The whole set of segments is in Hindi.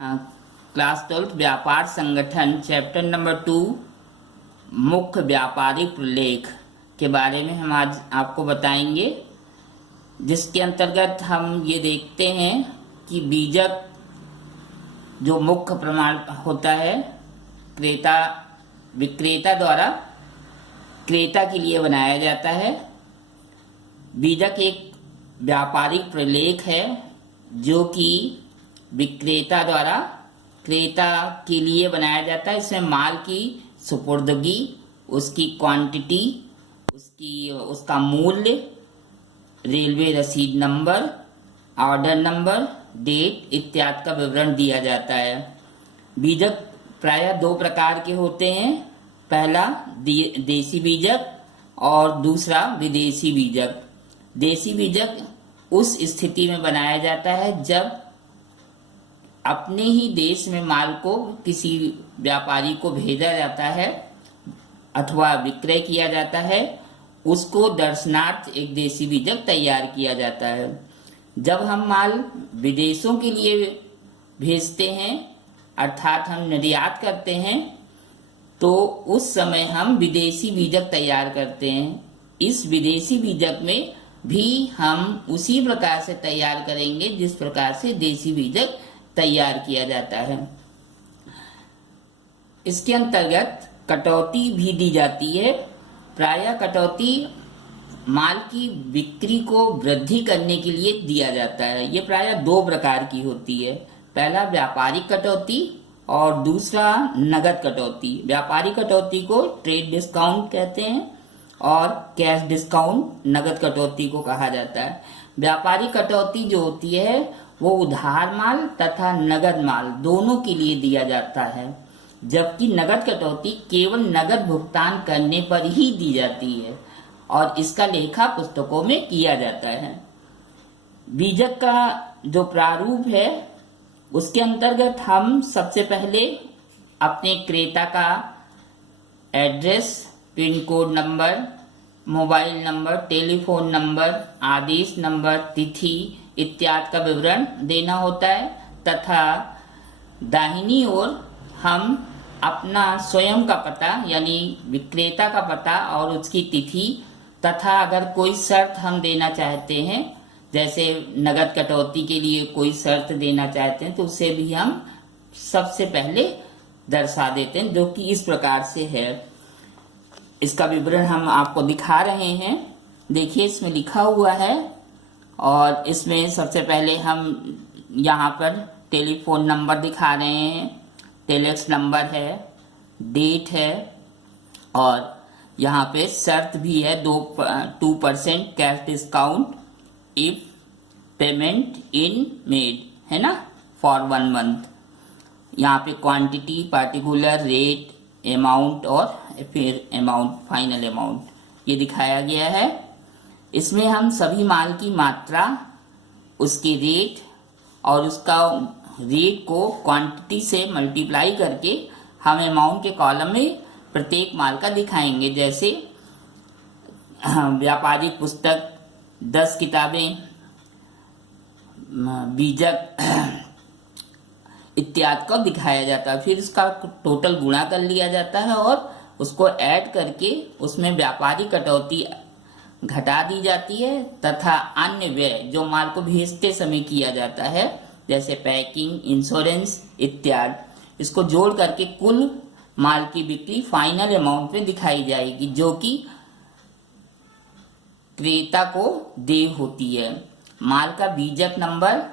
क्लास 12 व्यापार संगठन चैप्टर नंबर 2 मुख्य व्यापारिक प्रलेख के बारे में हम आज आपको बताएंगे, जिसके अंतर्गत हम ये देखते हैं कि बीजक जो मुख्य प्रमाण होता है क्रेता विक्रेता द्वारा क्रेता के लिए बनाया जाता है। बीजक एक व्यापारिक प्रलेख है जो कि विक्रेता द्वारा क्रेता के लिए बनाया जाता है। इसमें माल की सुपुर्दगी, उसकी क्वांटिटी, उसका मूल्य, रेलवे रसीद नंबर, ऑर्डर नंबर, डेट इत्यादि का विवरण दिया जाता है। बीजक प्रायः दो प्रकार के होते हैं, पहला देसी बीजक और दूसरा विदेशी बीजक। देसी बीजक उस स्थिति में बनाया जाता है जब अपने ही देश में माल को किसी व्यापारी को भेजा जाता है अथवा विक्रय किया जाता है, उसको दर्शनार्थ एक देसी बीजक तैयार किया जाता है। जब हम माल विदेशों के लिए भेजते हैं अर्थात हम निर्यात करते हैं, तो उस समय हम विदेशी बीजक तैयार करते हैं। इस विदेशी बीजक में भी हम उसी प्रकार से तैयार करेंगे जिस प्रकार से देसी बीजक तैयार किया जाता है। इसके अंतर्गत कटौती भी दी जाती है। प्रायः कटौती माल की बिक्री को वृद्धि करने के लिए दिया जाता है। ये प्रायः दो प्रकार की होती है, पहला व्यापारिक कटौती और दूसरा नगद कटौती। व्यापारिक कटौती को ट्रेड डिस्काउंट कहते हैं और कैश डिस्काउंट नगद कटौती को कहा जाता है। व्यापारिक कटौती जो होती है वो उधार माल तथा नगद माल दोनों के लिए दिया जाता है, जबकि नगद कटौती केवल नगद भुगतान करने पर ही दी जाती है और इसका लेखा पुस्तकों में किया जाता है। बीजक का जो प्रारूप है उसके अंतर्गत हम सबसे पहले अपने क्रेता का address, pin code number, mobile number, telephone number, आदेश नंबर, तिथि इत्यादि का विवरण देना होता है तथा दाहिनी ओर हम अपना स्वयं का पता यानी विक्रेता का पता और उसकी तिथि तथा अगर कोई शर्त हम देना चाहते हैं, जैसे नगद कटौती के लिए कोई शर्त देना चाहते हैं, तो उसे भी हम सबसे पहले दर्शा देते हैं, जो कि इस प्रकार से है। इसका विवरण हम आपको दिखा रहे हैं। देखिए इसमें लिखा हुआ है और इसमें सबसे पहले हम यहाँ पर टेलीफोन नंबर दिखा रहे हैं, टेलेक्स नंबर है, डेट है और यहाँ पे शर्त भी है 2% cash discount if payment in made, है ना, फॉर 1 मंथ। यहाँ पे क्वांटिटी, पार्टिकुलर, रेट, अमाउंट और फिर अमाउंट, फाइनल अमाउंट ये दिखाया गया है। इसमें हम सभी माल की मात्रा, उसकी रेट और उसका रेट को क्वांटिटी से मल्टीप्लाई करके हम अमाउंट के कॉलम में प्रत्येक माल का दिखाएंगे। जैसे व्यापारिक पुस्तक 10 किताबें, बीजक इत्यादि को दिखाया जाता है। फिर उसका टोटल गुणा कर लिया जाता है और उसको ऐड करके उसमें व्यापारिक कटौती घटा दी जाती है तथा अन्य व्यय जो माल को भेजते समय किया जाता है, जैसे पैकिंग, इंश्योरेंस इत्यादि, इसको जोड़ करके कुल माल की बिक्री फाइनल अमाउंट में दिखाई जाएगी, जो कि क्रेता को देय होती है। माल का बीजक नंबर,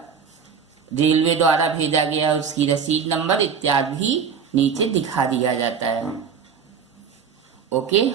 रेलवे द्वारा भेजा गया उसकी रसीद नंबर इत्यादि भी नीचे दिखा दिया जाता है। ओके।